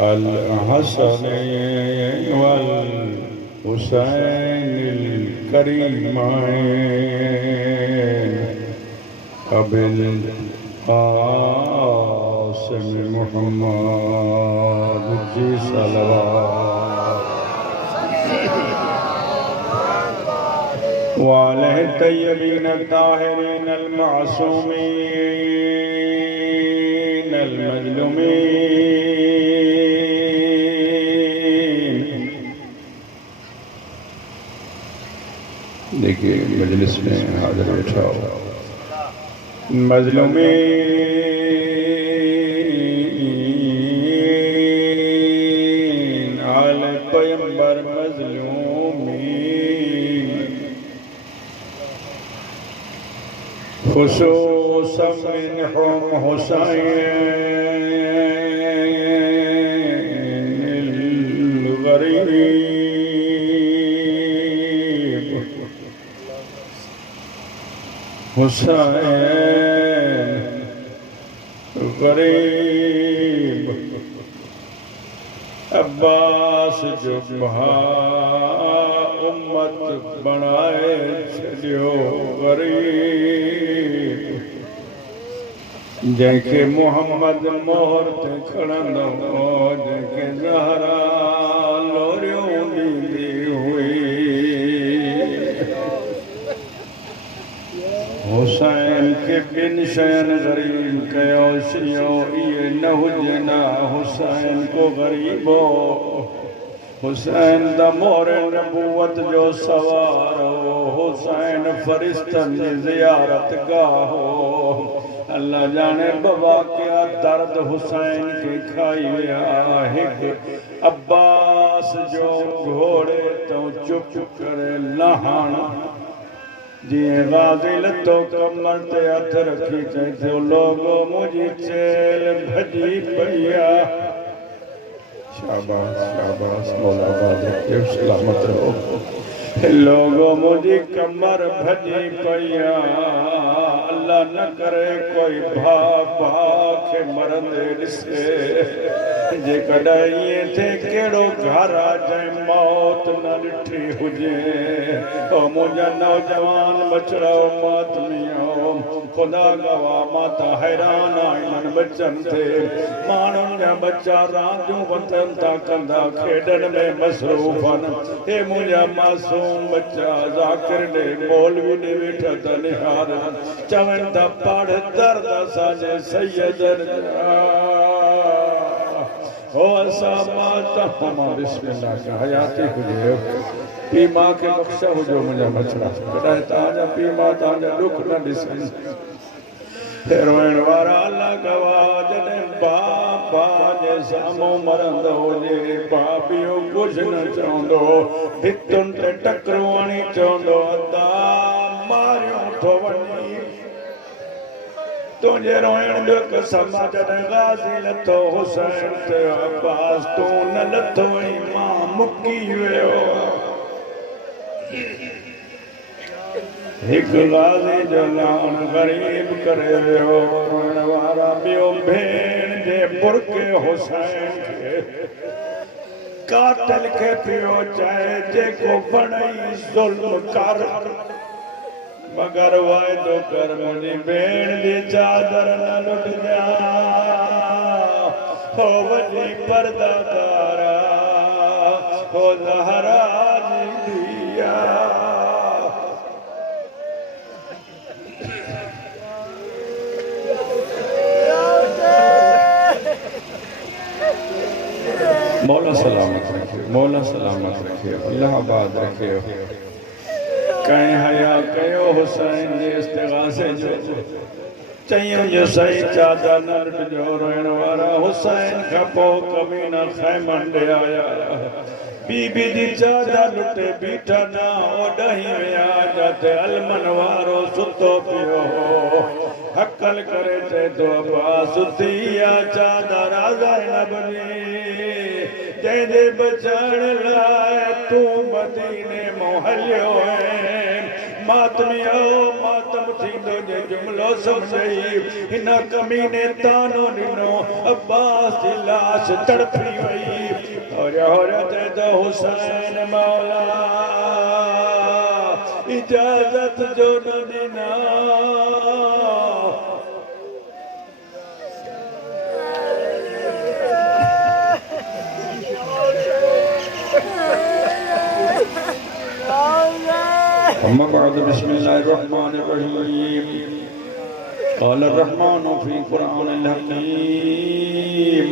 अल हसन वल हुसैन करीमाइन अबिल कासिम मुहम्मद जी सल्लल्लाहु वाले तय्यबीन ताहिरीन अल मासूमीन अल मजलूमीन। देखिए मजलिस में हाजिर बैठा हो मजलूमीन आले पैगंबर मजलूमीन खुसूसन मिनहुम हुसैन गरीब हुसैन गरीब अब्बास जो उम्मत बनाए छो गरीब जैके मोहम्मद मोहर ते खड़ंदो जैके ज़हरा लोरियों ॾींदी हुई हुसैन के बिन शयन गरीब कयो सियो ये न हुजना हुसैन को गरीबो हुसैन द मोरे नबूवत जो सवार हो हुसैन फरिश्तन जी ज़ियारत गाहो अल्लाह जाने बाबा क्या दर्द हुसैन के खाई विया हिक अब्बास जो घोड़े तो चुप करे लहान जी गाज़ी लतो कमर ते हथ रखी चई थो लोगो मुझी चेल भजी पईया शाबाश शाबाश मौला आबाद रखे सलामत रहो लोगो मुझी कमर भजी पईया अल्लाह न करे कोई भा के मरंदे ॾिसे जेकॾहिं इएं थे कहिड़ो घर आहे जंहिं मौत न ॾिठी हुजे ओ मुंहिंजा नौजवान बचड़ा मातमिया ख़ुदा गवाह मां त हैरान आहियां इन्हनि बचनि ते माण्हुनि जा बच्चा रांदियूं वतन था कंदा खेॾण में मसरूफ़ आहिनि हे मुंहिंजा मासूम बच्चा ज़ाकिर ॾे मौलवी ॾे वेठा था निहारनि चवनि था पढ़ दर्द असांजे सैयदनि जा हो असा माता मां बिस्मिल्लाह का हयाती हुजे पी मां के बख्शा हुजो मुंहिंजा बचड़ा कॾहिं तव्हांजा पी मां तव्हांजा दुख न ॾिसनि रोइण वारा अल्लाह गवाह जॾहिं बाबा जे साम्हूं मरंदो हुजे भाभियो कुझु न चवंदो भितुनि ते टकरूं हणी चवंदो अदा मारियो थो वञी तुझे रोइण जो कसम जॾहिं गाज़ी लथो हुसैन ते अब्बास तूं न लथो ऐं मां मुकी वियो हिकु गाज़ी जो लाण ग़रीब करे वियो रोइण वारा ॿियो भेण जे बुरके हुसैन खे कातिल खे पियो चए जेको बणई ज़ुल्म कर मगर वाइदो कर मुंहिंजी भेण जी चादर न लुटजां हो वॾी पर्दादारा हो ज़हरा जी धीअ मौला सलामत रखे मौला सलामत रखे अल्लाह आबाद रखे कहीं हया कयो हुसैन जे इस्तिग़ासे जो चईं जो सही चादर न लुटजो रोइण वारा हुसैन खां पोइ कमीना खैमन ॾे आया बीबी जी चादर लुटे बीठा न ओॾहीं विया जिते अलमन वारो सुतो पियो हो हकल करे चए थो अब्बास सुती आहे चादर ज़ैनब जी जंहिंजे बचाइण लाइ तूं मदीने मां हलियो आहे मातमियो मातम थींदो जे जुमलो समझई हिन कमीने तानो दिनो अब्बास की लाश तड़पी वई और ते तो हुसैन मौला इजाजत जो न दिना अम्मा बाद बिस्मिल्लाहिर्रहमानिर्रहीम क़ाल अर्रहमानु फ़ी क़ुरआनिल हकीम